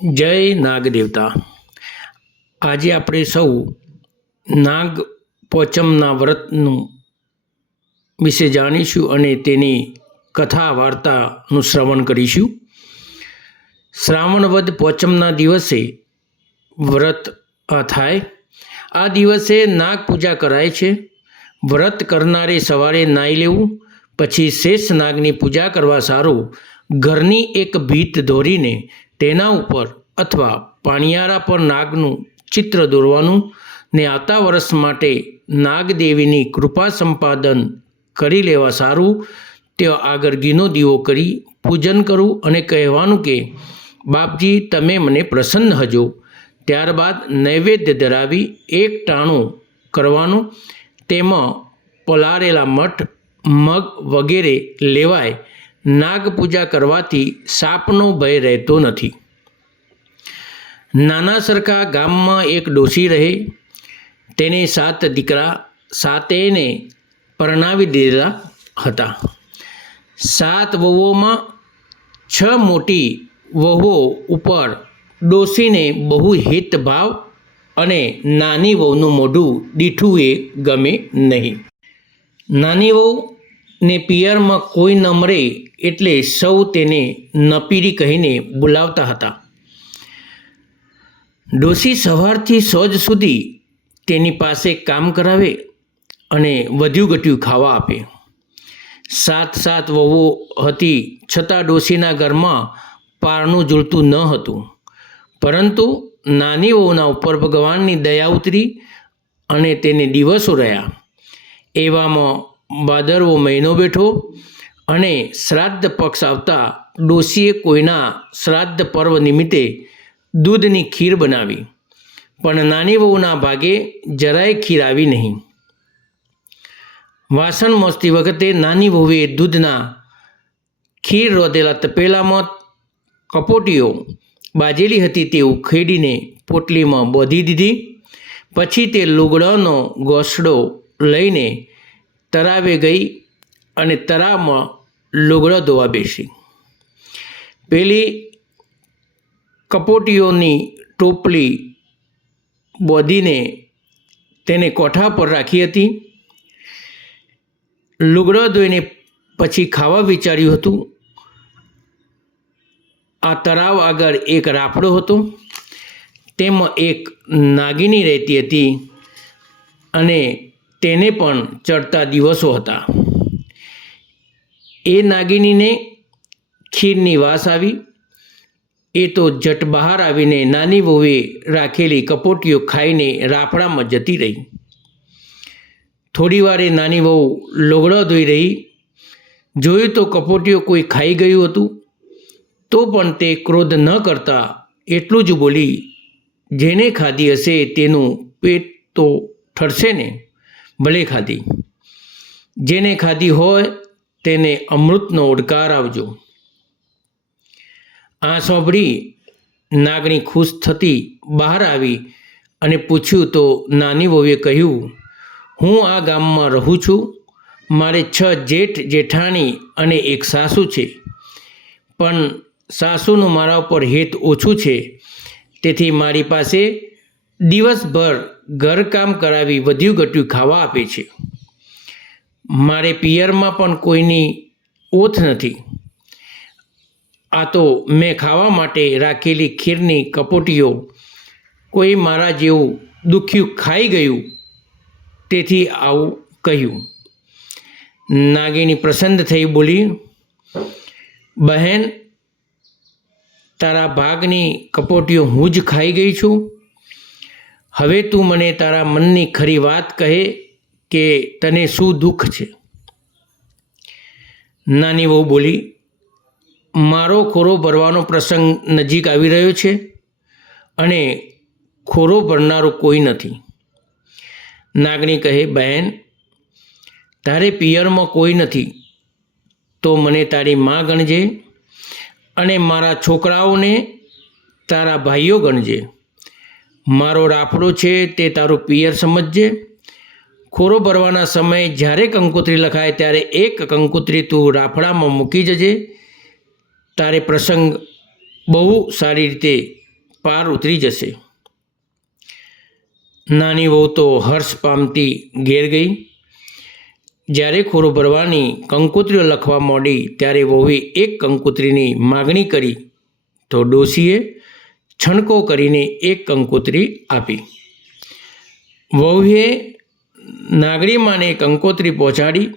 જય નાગ દેવતા આજે આપણે સૌ નાગ પોચમના વ્રતનું વિશે જાણીશું અને તેની કથા વાર્તાનું શ્રવણ કરીશું. શ્રાવણ વદ પોચમના દિવસે વ્રત થાય. આ દિવસે નાગ પૂજા કરાય છે. વ્રત કરનારે સવારે નાહી લેવું, પછી શેષ નાગની પૂજા કરવા સારું, ઘરની એક ભીત દોરીને તેના ઉપર અથવા પાણિયારા પર નાગનું ચિત્ર દોરવાનું ને આવતા વર્ષ માટે નાગદેવીની કૃપા સંપાદન કરી લેવા સારું, તે આગળ ઘીનો દીવો કરી પૂજન કરવું અને કહેવાનું કે, બાપજી, તમે મને પ્રસન્ન હજો. ત્યારબાદ નૈવેદ્ય ધરાવી એક ટાણું કરવાનું, તેમાં પલાળેલા મઠ, મગ વગેરે લેવાય. નાગ પૂજા કરવાથી સાપનો ભય રહેતો નથી. નાના સરખા ગામમાં એક ડોશી રહે. તેને સાત દીકરા સાતેને પરણાવી દીધેલા હતા. સાત વહુઓમાં છ મોટી વહુઓ ઉપર ડોશીને બહુ હિતભાવ અને નાની વહુનું મોઢું દીઠું એ ગમે નહીં. નાની વહુ ને પિયરમાં કોઈ ન મળે એટલે સૌ તેને નપીરી કહીને બોલાવતા હતા. ડોશી સવારથી સોજ સુધી તેની પાસે કામ કરાવે અને વધ્યું ઘટ્યું ખાવા આપે. સાત સાત વહુઓ હતી છતાં ડોશીના ઘરમાં પારણું જુલતું ન હતું. પરંતુ નાની વહુના ઉપર ભગવાનની દયા ઉતરી અને તેને દિવસો રહ્યા. એવામાં બાદરવો મહિનો બેઠો અને શ્રાદ્ધ પક્ષ આવતા ડોશીએ કોઈના શ્રાદ્ધ પર્વ નિમિત્તે દૂધની ખીર બનાવી. પણ નાની વહુના ભાગે જરાય ખીર આવી નહીં. વાસણ મોસતી વખતે નાની વહુએ દૂધના ખીર રોધેલા તપેલામાં કપોટીઓ બાજેલી હતી તે ઉખેડીને પોટલીમાં બોધી દીધી. પછી તે લુગડાનો ગોસડો લઈને તરાવે ગઈ અને તરામાં લુગડો ધોવા બેસી. પેલી કપોટીઓની ટોપલી બોધીને તેને કોઠા પર રાખી હતી. લુગડો ધોઈને પછી ખાવા વિચાર્યું હતું. આ તળાવ આગળ એક રાફડો હતો. તેમાં એક નાગીની રહેતી હતી અને તેને પણ ચડતા દિવસો હતા. એ નાગિનીને ખીરની વાસ આવી. એ તો જટ બહાર આવીને નાની વહુએ રાખેલી કપોટીઓ ખાઈને રાફડામાં જતી રહી. થોડી વારે નાની વહુ લોગડો ધોઈ રહી. જોયું તો કપોટીઓ કોઈ ખાઈ ગયું હતું. તો પણ તે ક્રોધ ન કરતા એટલું જ બોલી, જેને ખાધી હશે તેનું પેટ તો ઠરશે ને? ભલે ખાધી. જેને ખાધી હોય તેને અમૃતનો ઓડકાર આવજો. આ સાંભળી નાગણી ખુશ થતી બહાર આવી અને પૂછ્યું, તો નાની વહુએ કહ્યું, હું આ ગામમાં રહું છું. મારે છ જેઠ, જેઠાણી અને એક સાસુ છે. પણ સાસુનું મારા ઉપર હેત ઓછું છે. તેથી મારી પાસે દિવસભર ઘરકામ કરાવી વધ્યું ઘટ્યું ખાવા આપે છે. મારે પિયરમાં પણ કોઈની ઓથ નથી. આ તો મેં ખાવા માટે રાખેલી ખીરની કપોટીઓ કોઈ મારા જેવું દુખ્યું ખાઈ ગયું તેથી આવું કહ્યું. નાગીની પ્રસન્ન થઈ બોલી, બહેન, તારા ભાગની કપોટીઓ હું જ ખાઈ ગઈ છું. હવે તું મને તારા મનની ખરી વાત કહે કે તને શું દુઃખ છે? નાની વહુ બોલી, મારો ખોરો ભરવાનો પ્રસંગ નજીક આવી રહ્યો છે અને ખોરો ભરનારો કોઈ નથી. નાગણી કહે, બહેન, તારે પિયરમાં કોઈ નથી, તો મને તારી મા ગણજે અને મારા છોકરાઓને તારા ભાઈઓ ગણજે. મારો રાફડો છે તે તારું પિયર સમજજે. ખોરો ભરવાના સમયે જ્યારે કંકોત્રી લખાય ત્યારે એક કંકોત્રી તું રાફડામાં મૂકી જજે. તારે પ્રસંગ બહુ સારી રીતે પાર ઉતરી જશે. નાની વહુ તો હર્ષ પામતી ઘેર ગઈ. જ્યારે ખોરો ભરવાની કંકોત્રીઓ લખવા માંડી ત્યારે વહુએ એક કંકોત્રીની માગણી કરી. તો ડોશીએ છણકો કરીને એક કંકોત્રી આપી. વહુએ નાગરીમાને કંકોત્રી પહોંચાડી.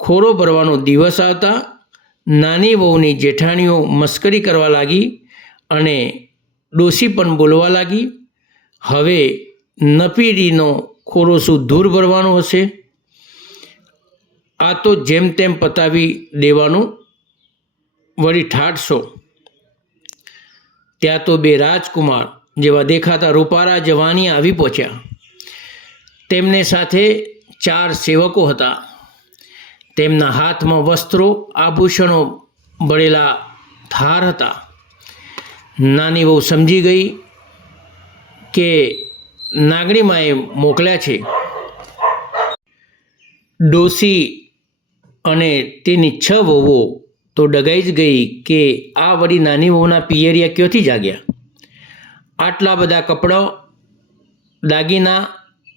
ખોરો ભરવાનો દિવસ આવતા નાની વહુની જેઠાણીઓ મસ્કરી કરવા લાગી અને ડોસી પણ બોલવા લાગી. હવે નપીરીનો ખોરો શું દૂર ભરવાનો હશે? આ તો જેમ તેમ પતાવી દેવાનું વળી ઠાઠશો. ત્યાં તો બે રાજકુમાર જેવા દેખાતા રૂપારા જવાની આવી પહોંચ્યા. તેમને સાથે ચાર સેવકો હતા. તેમના હાથમાં વસ્ત્રો, આભૂષણો ભરેલા થાર હતા. નાની વહુ સમજી ગઈ કે નાગણીમાએ મોકલ્યા છે. ડોસી અને તેની છ વહુઓ તો ડગાઈ જ ગઈ કે આ વળી નાની વહુના પિયરિયા ક્યોથી જાગ્યા? આટલા બધા કપડાં, દાગીના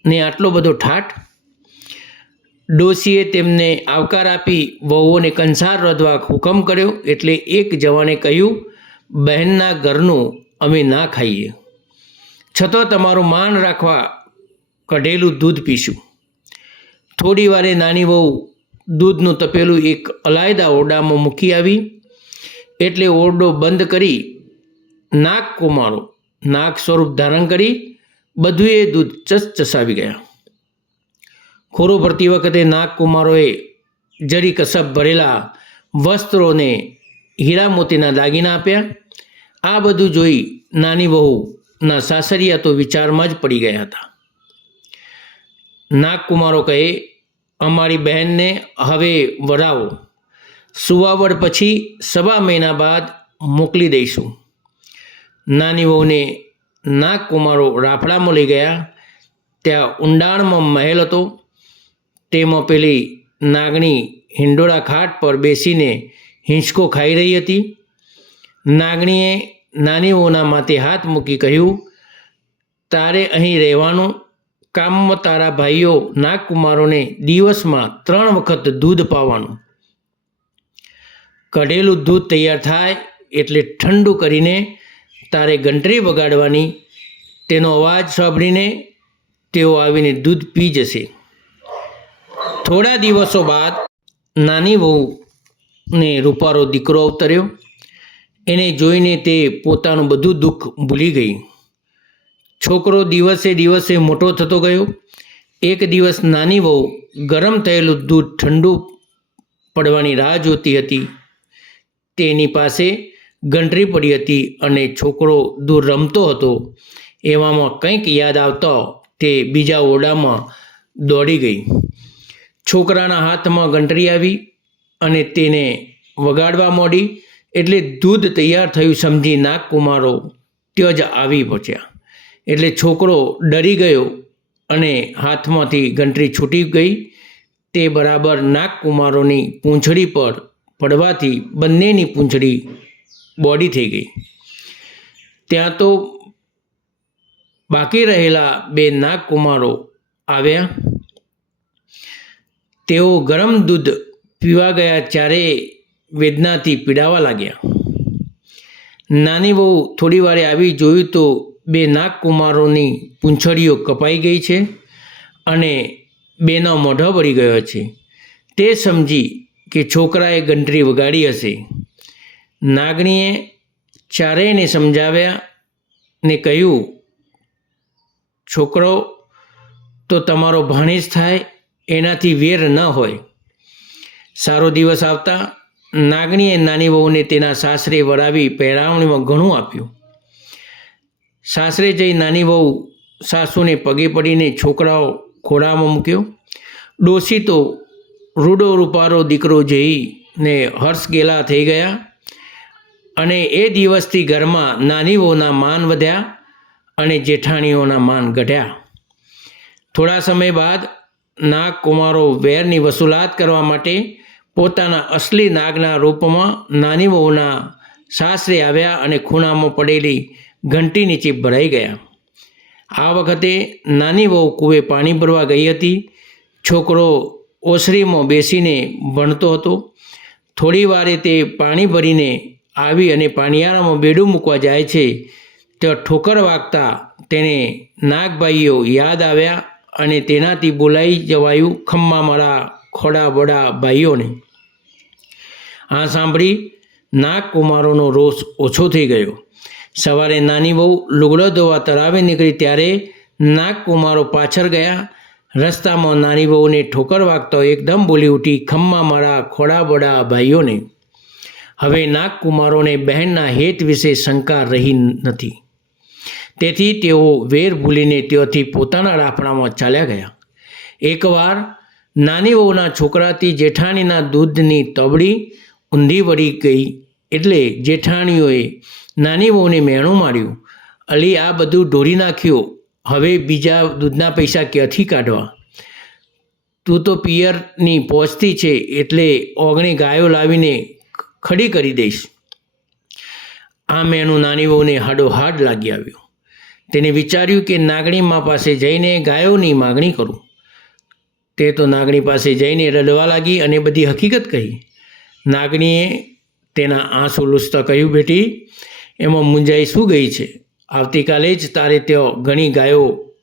ને આટલો બધો ઠાઠ ડોશીએ તેમને આવકાર આપી વહુઓને કંસાર રોધવા હુકમ કર્યો એટલે એક જવાને કહ્યું, બહેનના ઘરનું અમે ના ખાઈએ. છતાં તમારું માન રાખવા કઢેલું દૂધ પીશું. થોડી વારે નાની વહુ દૂધનું તપેલું એક અલાયદા ઓરડામાં મૂકી આવી, એટલે ઓરડો બંધ કરી નાક કુમારો નાગ સ્વરૂપ ધારણ કરી બધુંએ દૂધ ચસચસાવી ગયા. ખોરો ભરતી વખતે નાગકુમારોએ જરી કસબ ભરેલા વસ્ત્રોને હીરા મોતીના દાગીના આપ્યા. આ બધું જોઈ નાની વહુના સાસરિયા તો વિચારમાં જ પડી ગયા હતા. નાગકુમારો કહે, અમારી બહેનને હવે વરાવો. સુવાવડ પછી સવા મહિના બાદ મોકલી દઈશું. નાની વહુને નાગકુમારો રાફડામાં લઈ ગયા. ત્યાં ઊંડાણમાં મહેલ હતો. તેમાં પેલી નાગણી હિંડોળા ખાટ પર બેસીને હિંચકો ખાઈ રહી હતી. નાગણીએ નાનીઓના માથે હાથ મૂકી કહ્યું, તારે અહીં રહેવાનું? કામમાં તારા ભાઈઓ નાગકુમારોને દિવસમાં ત્રણ વખત દૂધ પાવાનું. કઢેલું દૂધ તૈયાર થાય એટલે ઠંડુ કરીને તારે ઘંટરી વગાડવાની? તેનો અવાજ સાંભળીને તેઓ આવીને દૂધ પી જશે. થોડા દિવસો બાદ નાની વહુને રૂપારો દીકરો અવતર્યો. એને જોઈને તે પોતાનું બધું દુઃખ ભૂલી ગઈ. છોકરો દિવસે દિવસે મોટો થતો ગયો. એક દિવસ નાની વહુ ગરમ થયેલું દૂધ ઠંડુ પડવાની રાહ જોતી હતી. તેની પાસે ગંઠરી પડી હતી અને છોકરો દૂર રમતો હતો. એવામાં કંઈક યાદ આવતા તે બીજા ઓરડામાં દોડી ગઈ. છોકરાના હાથમાં ગંટરી આવી અને તેને વગાડવા મોડી એટલે દૂધ તૈયાર થયું સમજી નાગકુમારો જ આવી પહોંચ્યા. એટલે છોકરો ડરી ગયો અને હાથમાંથી ગંટરી છૂટી ગઈ. તે બરાબર નાગકુમારોની પૂંછડી પર પડવાથી બંનેની પૂંછડી બોડી થઈ ગઈ. ત્યાં તો બાકી રહેલા બે નાગકુમારો આવ્યા. તેઓ ગરમ દૂધ પીવા ગયા ત્યારે વેદનાથી પીડાવા લાગ્યા. નાની બહુ થોડી વારે આવી જોયું તો બે નાગકુમારોની પૂંછડીઓ કપાઈ ગઈ છે અને બેનો મોઢો બળી ગયો છે. તે સમજી કે છોકરાએ ઘંટરી વગાડી હશે. નાગણીએ ચારેયને સમજાવ્યા ને કહ્યું, છોકરો, તો તમારો ભાણેજ થાય, એનાથી વેર ન હોય. સારો દિવસ આવતા નાગણીએ નાની વહુને તેના સાસરે વળાવી પહેરાવણીમાં ઘણું આપ્યું. સાસરે જઈ નાની વહુ સાસુને પગે પડીને છોકરાઓ ખોળામાં મૂક્યો. ડોસી તો રૂડો રૂપારો દીકરો જઈને હર્ષ ગેલા થઈ ગયા. અને એ દિવસથી ઘરમાં નાની વહુના માન વધ્યા અને જેઠાણીઓના માન ઘટ્યા. થોડા સમય બાદ નાગ કુમારો વેરની વસૂલાત કરવા માટે પોતાના અસલી નાગના રૂપમાં નાની વહુના સાસરે આવ્યા અને ખૂણામાં પડેલી ઘંટી નીચે ભરાઈ ગયા. આ વખતે નાની વહુ કૂવે પાણી ભરવા ગઈ હતી. છોકરો ઓસરીમાં બેસીને ભણતો હતો. થોડી વારે તે પાણી ભરીને આવી અને પાણીયાળામાં બેડું મૂકવા જાય છે ત્યાં ઠોકર વાગતા તેને નાગભાઈઓ યાદ આવ્યા અને તેનાથી બોલાઈ જવાયું ખમ્મા મારા ખોડા બડા ભાઈઓને. આ સાંભળી નાગકુમારોનો રોષ ઓછો થઈ ગયો. સવારે નાની બહુ લુગડો ધોવા તળાવે નીકળી ત્યારે નાગકુમારો પાછળ ગયા. રસ્તામાં નાની બહુને ઠોકર વાગતો એકદમ બોલી ઉઠી ખમ્મા મારા ખોડા બડા ભાઈઓને હવે નાગકુમારોને બહેનના હેત વિશે શંકા રહી નથી. તેથી તેઓ વેર ભૂલીને ત્યાંથી પોતાના રાફડામાં ચાલ્યા ગયા. એકવાર નાની વહુના છોકરાથી જેઠાણીના દૂધની તબડી ઊંધી વળી ગઈ એટલે જેઠાણીઓએ નાની વહુને મેણું માર્યું. અલી આ બધું ઢોરી નાખ્યું. હવે બીજા દૂધના પૈસા ક્યાંથી કાઢવા? તું તો પિયરની પહોંચતી છે એટલે ઓગણી ગાયો લાવીને ખડી કરી દઈશ. આ એનું નાની વહુને હાડોહાડ લાગી આવ્યું. તેને વિચાર્યું કે નાગણીમાં પાસે જઈને ગાયોની માગણી કરું. તે તો નાગણી પાસે જઈને રડવા લાગી અને બધી હકીકત કહી. નાગણીએ તેના આંસુ લૂછતા કહ્યું, બેટી, એમાં મુંજાઈ શું ગઈ છે? આવતીકાલે જ તારે ત્યાં ઘણી ગાયો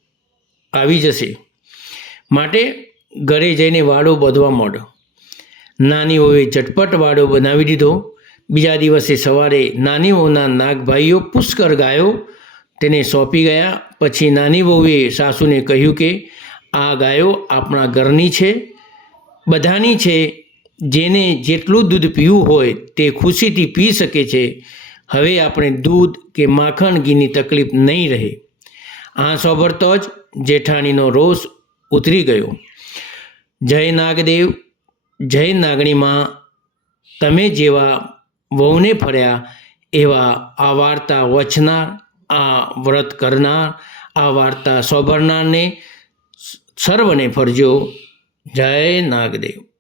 આવી જશે. માટે ઘરે જઈને વાડો બાંધવા માંડ. નાની વહુએ ઝટપટ વાડો બનાવી દીધો. બીજા દિવસે સવારે નાની વહુના નાગભાઈઓ પુષ્કળ ગાયો, તેને સોંપી ગયા. પછી નાની વહુએ સાસુને કહ્યું કે, આ ગાયો આપણા ઘરની છે. બધાની છે. જેને જેટલું દૂધ પીવું હોય તે ખુશીથી પી શકે છે. હવે આપણે દૂધ કે માખણ ઘીની તકલીફ નહીં રહે. આ સોંભળતો જ જેઠાણીનો રોષ ઉતરી ગયો. જય નાગદેવ. જય નાગણીમાં તમે જેવા વહુને ફર્યા એવા આ વાર્તા વચનાર, આ વ્રત કરનાર, આ વાર્તા સોભરનારને સર્વને ફરજો. જય નાગદેવ.